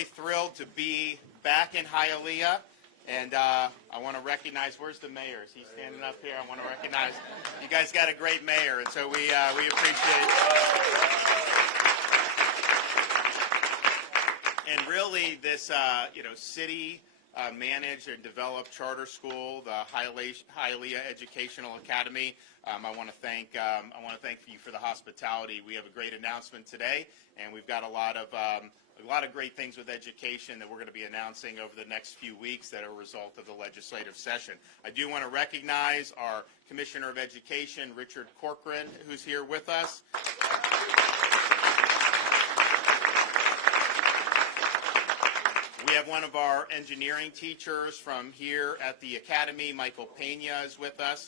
really thrilled to be back in Hialeah, and I want to recognize, where's the mayor? Is he standing up here? I want to recognize, you guys got a great mayor, and so we appreciate it. And really, this city managed and developed charter school, the Hialeah Educational Academy. I want to thank you for the hospitality. We have a great announcement today, and we've got a lot of great things with education that we're going to be announcing over the next few weeks that are a result of the legislative session. I do want to recognize our Commissioner of Education, Richard Corcoran, who's here with us. We have one of our engineering teachers from here at the Academy, Michael Pena, is with us.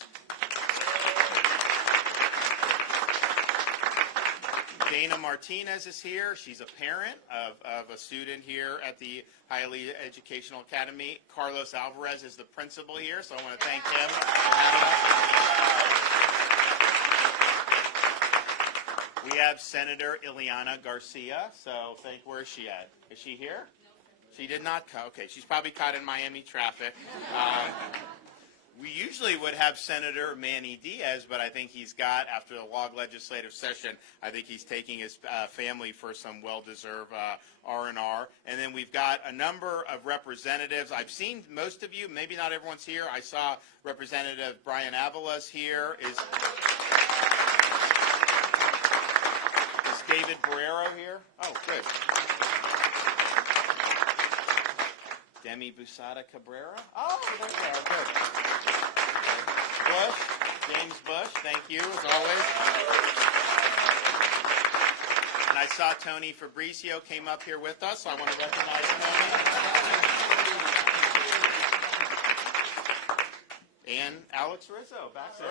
Dana Martinez is here. She's a parent of a student here at the Hialeah Educational Academy. Carlos Alvarez is the principal here, so I want to thank him for having us. We have Senator Ileana Garcia, so where is she at? Is she here? She did not come. Okay, she's probably caught in Miami traffic. We usually would have Senator Manny Diaz, but I think he's got, after the long legislative session, I think he's taking his family for some well-deserved R&R. And then we've got a number of representatives. I've seen most of you. Maybe not everyone's here. I saw Representative Brian Avila's here. Is David Barrero here? Oh, good. Demi Busada Cabrera? Oh, there you are. Good. Bush, James Bush, thank you, as always. And I saw Tony Fabrizio came up here with us, so I want to recognize Tony. And Alex Rizzo, back there.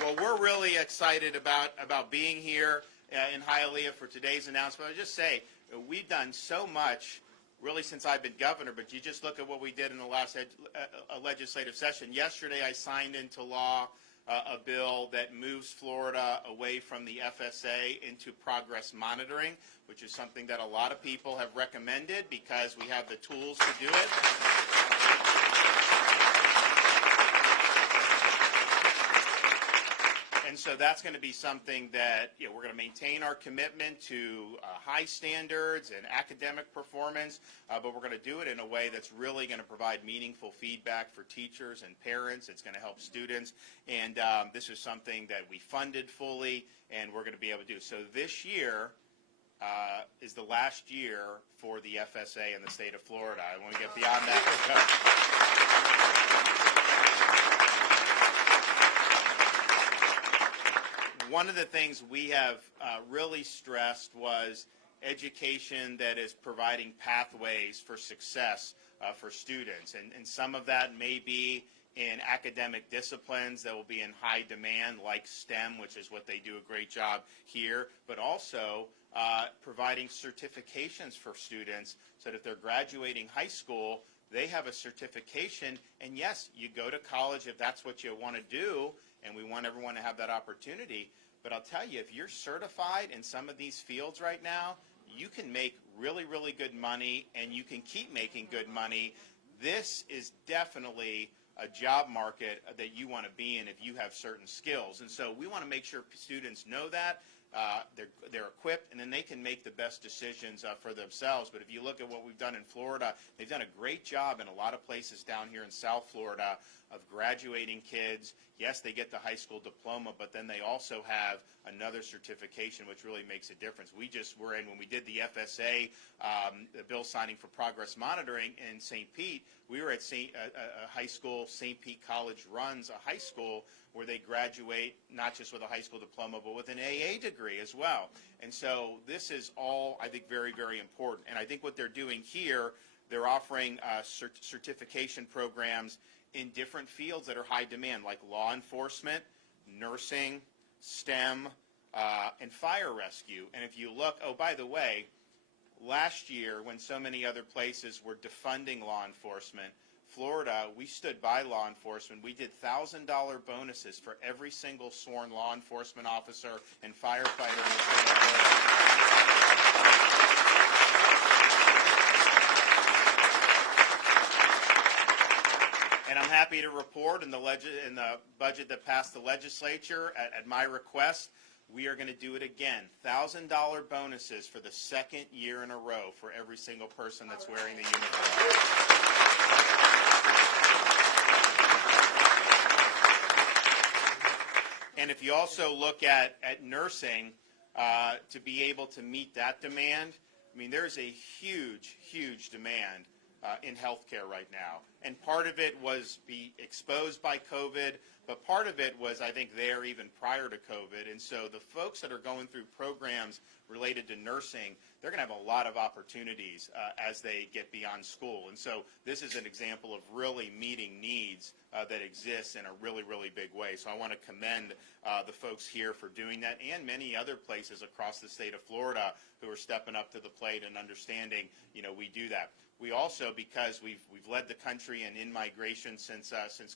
Well, we're really excited about being here in Hialeah for today's announcement. I'll just say, we've done so much really since I've been governor, but you just look at what we did in the last legislative session. Yesterday I signed into law a bill that moves Florida away from the FSA into progress monitoring, which is something that a lot of people have recommended because we have the tools to do it. And so that's going to be something that we're going to maintain our commitment to high standards and academic performance, but we're going to do it in a way that's really going to provide meaningful feedback for teachers and parents. It's going to help students, and this is something that we funded fully, and we're going to be able to do. So this year is the last year for the FSA in the state of Florida. I want to get beyond that. One of the things we have really stressed was education that is providing pathways for success for students. And some of that may be in academic disciplines that will be in high demand, like STEM, which is what they do a great job here, but also providing certifications for students so that if they're graduating high school, they have a certification. And yes, you go to college if that's what you want to do, and we want everyone to have that opportunity. But I'll tell you, if you're certified in some of these fields right now, you can make really, really good money, and you can keep making good money. This is definitely a job market that you want to be in if you have certain skills. And so we want to make sure students know that. They're equipped, and then they can make the best decisions for themselves. But if you look at what we've done in Florida, they've done a great job in a lot of places down here in South Florida of graduating kids. Yes, they get the high school diploma, but then they also have another certification, which really makes a difference. We just were in, when we did the FSA, the bill signing for progress monitoring in St. Pete, we were at a high school, St. Pete College runs a high school where they graduate not just with a high school diploma, but with an AA degree as well. And so this is all, I think, very, very important. And I think what they're doing here, they're offering certification programs in different fields that are high demand, like law enforcement, nursing, STEM, and fire rescue. And if you look, oh, by the way, last year when so many other places were defunding law enforcement, Florida, we stood by law enforcement. We did $1,000 bonuses for every single sworn law enforcement officer and firefighter in the state of Florida. happy to report in the budget that passed the legislature at my request, we are going to do it again. $1,000 bonuses for the second year in a row for every single person that's wearing the uniform. And if you also look at nursing, to be able to meet that demand, I mean, there's a huge, huge demand in healthcare right now. And part of it was exposed by COVID, but part of it was, I think, there even prior to COVID. And so the folks that are going through programs related to nursing, they're going to have a lot of opportunities as they get beyond school. And so this is an example of really meeting needs that exist in a really, really big way. So I want to commend the folks here for doing that, and many other places across the state of Florida who are stepping up to the plate and understanding, we do that. We also, because we've led the country in migration since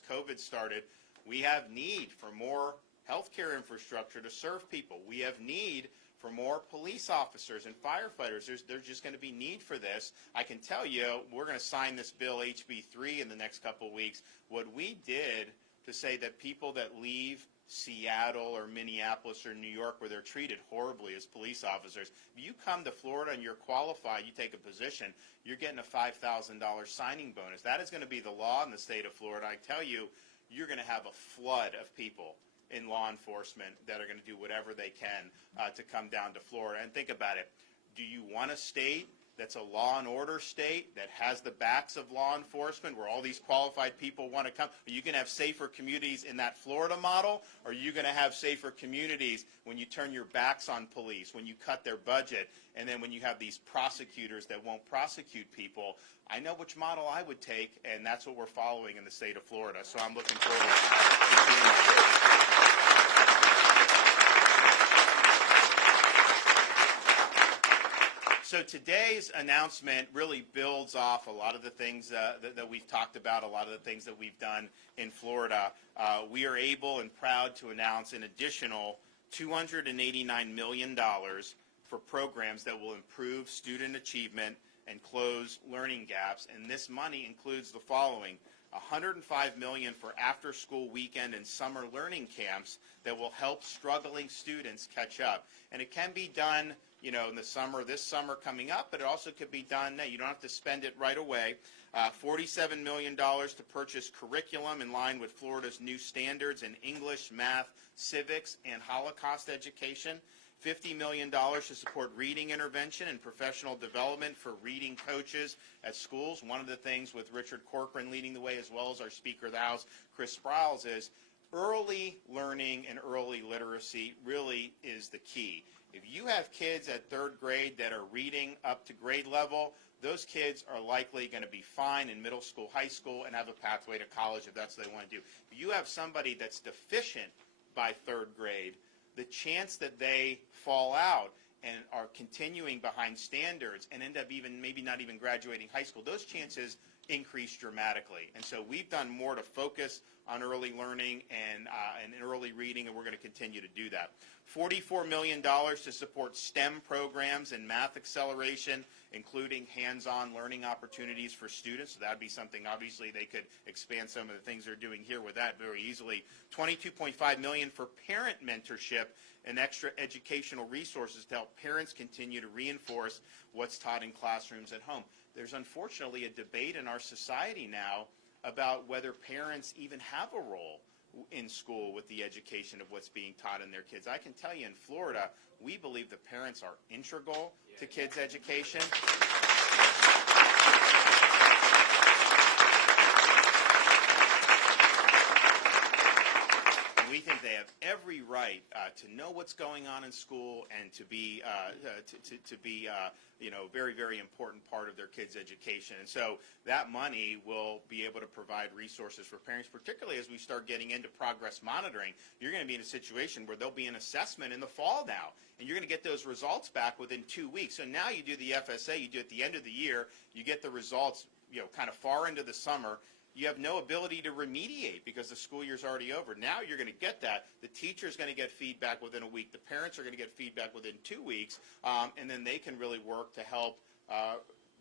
COVID started, we have need for more healthcare infrastructure to serve people. We have need for more police officers and firefighters. There's just going to be need for this. I can tell you, we're going to sign this bill, HB 3, in the next couple of weeks. What we did to say that people that leave Seattle or Minneapolis or New York, where they're treated horribly as police officers, if you come to Florida and you're qualified, you take a position, you're getting a $5,000 signing bonus. That is going to be the law in the state of Florida. I tell you, you're going to have a flood of people in law enforcement that are going to do whatever they can to come down to Florida. And think about it. Do you want a state that's a law and order state that has the backs of law enforcement, where all these qualified people want to come? Are you going to have safer communities in that Florida model? Or are you going to have safer communities when you turn your backs on police, when you cut their budget, and then when you have these prosecutors that won't prosecute people? I know which model I would take, and that's what we're following in the state of Florida. So I'm looking forward to doing that. So today's announcement really builds off a lot of the things that we've talked about, a lot of the things that we've done in Florida. We are able and proud to announce an additional $289 million for programs that will improve student achievement and close learning gaps. And this money includes the following: $105 million for after-school weekend and summer learning camps that will help struggling students catch up. And it can be done, in the summer, this summer coming up, but it also could be done now. You don't have to spend it right away. $47 million to purchase curriculum in line with Florida's new standards in English, math, civics, and Holocaust education. $50 million to support reading intervention and professional development for reading coaches at schools. One of the things with Richard Corcoran leading the way, as well as our Speaker of the House, Chris Sprowls, is early learning and early literacy really is the key. If you have kids at third grade that are reading up to grade level, those kids are likely going to be fine in middle school, high school, and have a pathway to college if that's what they want to do. If you have somebody that's deficient by third grade, the chance that they fall out and are continuing behind standards and end up maybe not even graduating high school, those chances increase dramatically. And so we've done more to focus on early learning and early reading, and we're going to continue to do that. $44 million to support STEM programs and math acceleration, including hands-on learning opportunities for students. So that would be something, obviously, they could expand some of the things they're doing here with that very easily. $22.5 million for parent mentorship and extra educational resources to help parents continue to reinforce what's taught in classrooms at home. There's unfortunately a debate in our society now about whether parents even have a role in school with the education of what's being taught in their kids. I can tell you in Florida, we believe the parents are integral to kids' education. We think they have every right to know what's going on in school and to be very, very important part of their kids' education. And so that money will be able to provide resources for parents, particularly as we start getting into progress monitoring. You're going to be in a situation where there'll be an assessment in the fall now, and you're going to get those results back within 2 weeks. So now you do the FSA, you do it at the end of the year, you get the results, kind of far into the summer. You have no ability to remediate because the school year's already over. Now you're going to get that. The teacher's going to get feedback within a week. The parents are going to get feedback within 2 weeks, and then they can really work to help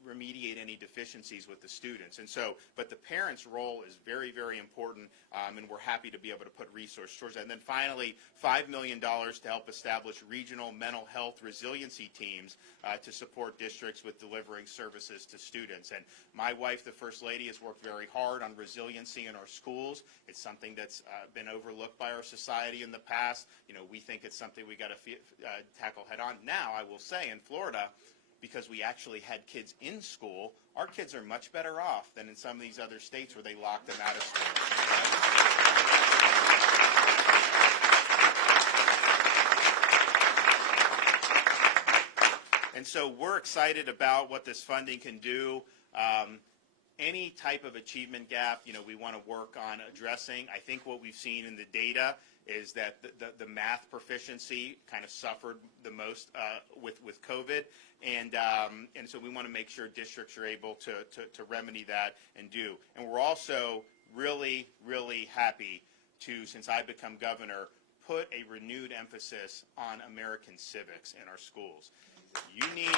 remediate any deficiencies with the students. And so, but the parents' role is very, very important, and we're happy to be able to put resources towards that. And then finally, $5 million to help establish regional mental health resiliency teams to support districts with delivering services to students. And my wife, the First Lady, has worked very hard on resiliency in our schools. It's something that's been overlooked by our society in the past. You know, we think it's something we got to tackle head on. Now, I will say, in Florida, because we actually had kids in school, our kids are much better off than in some of these other states where they lock them out of school. And so we're excited about what this funding can do. Any type of achievement gap, you know, we want to work on addressing. I think what we've seen in the data is that the math proficiency kind of suffered the most with COVID, and so we want to make sure districts are able to remedy that and do. And we're also really, really happy to, since I've become governor, put a renewed emphasis on American civics in our schools. You need...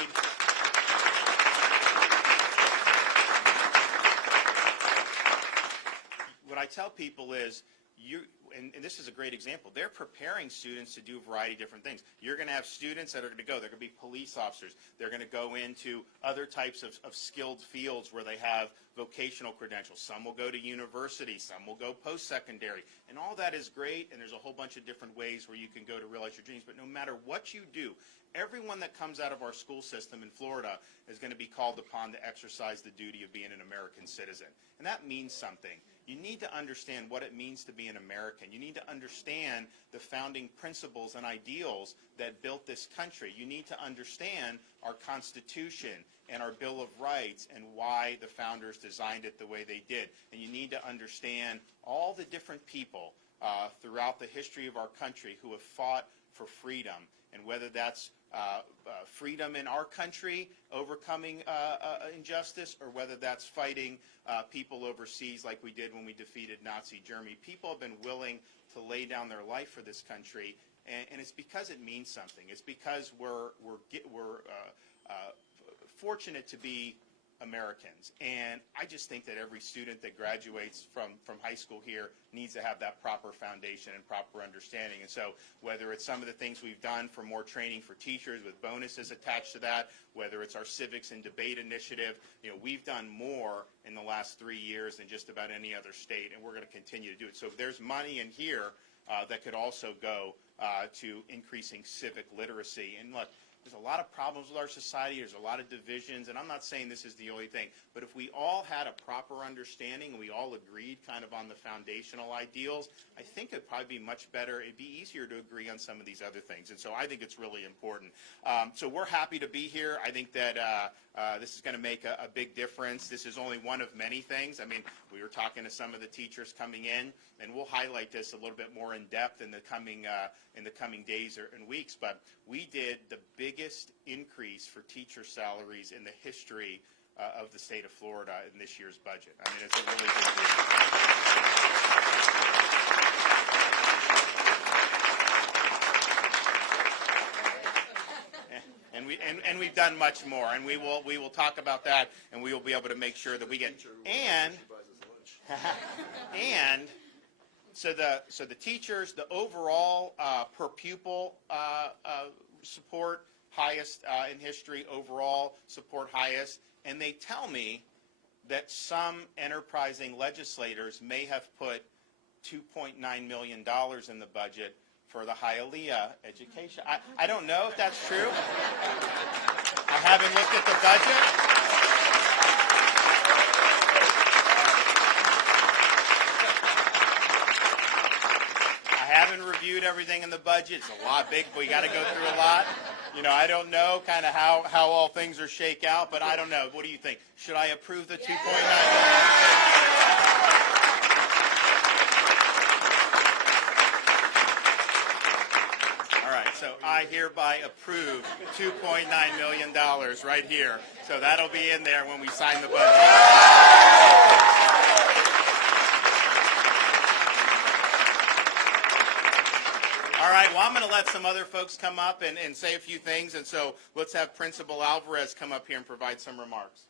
What I tell people is, and this is a great example, they're preparing students to do a variety of different things. You're going to have students that are going to go, they're going to be police officers, they're going to go into other types of skilled fields where they have vocational credentials. Some will go to university, some will go post-secondary, and all that is great, and there's a whole bunch of different ways where you can go to realize your dreams, but no matter what you do, everyone that comes out of our school system in Florida is going to be called upon to exercise the duty of being an American citizen, and that means something. You need to understand what it means to be an American. You need to understand the founding principles and ideals that built this country. You need to understand our Constitution and our Bill of Rights and why the founders designed it the way they did. And you need to understand all the different people throughout the history of our country who have fought for freedom, and whether that's freedom in our country, overcoming injustice, or whether that's fighting people overseas like we did when we defeated Nazi Germany. People have been willing to lay down their life for this country, and it's because it means something. It's because we're fortunate to be Americans, and I just think that every student that graduates from high school here needs to have that proper foundation and proper understanding. And so whether it's some of the things we've done for more training for teachers with bonuses attached to that, whether it's our civics and debate initiative, you know, we've done more in the last 3 years than just about any other state, and we're going to continue to do it. So there's money in here that could also go to increasing civic literacy. And look, there's a lot of problems with our society. There's a lot of divisions, and I'm not saying this is the only thing, but if we all had a proper understanding and we all agreed kind of on the foundational ideals, I think it'd probably be much better. It'd be easier to agree on some of these other things, and so I think it's really important. So we're happy to be here. I think that this is going to make a big difference. This is only one of many things. I mean, we were talking to some of the teachers coming in, and we'll highlight this a little bit more in depth in the coming days and weeks, but we did the biggest increase for teacher salaries in the history of the state of Florida in this year's budget. I mean, it's a really big deal. And we've done much more, and we will talk about that, and we will be able to make sure that we get and so the teachers, the overall per pupil support highest in history, overall support highest, and they tell me that some enterprising legislators may have put $2.9 million in the budget for the Hialeah education. I don't know if that's true. I haven't looked at the budget. I haven't reviewed everything in the budget. It's a lot big. We got to go through a lot. You know, I don't know kind of how all things are shake out, but I don't know. What do you think? Should I approve the $2.9 million? All right, so I hereby approve $2.9 million right here. So that'll be in there when we sign the budget. All right, well, I'm going to let some other folks come up and say a few things, and so let's have Principal Alvarez come up here and provide some remarks.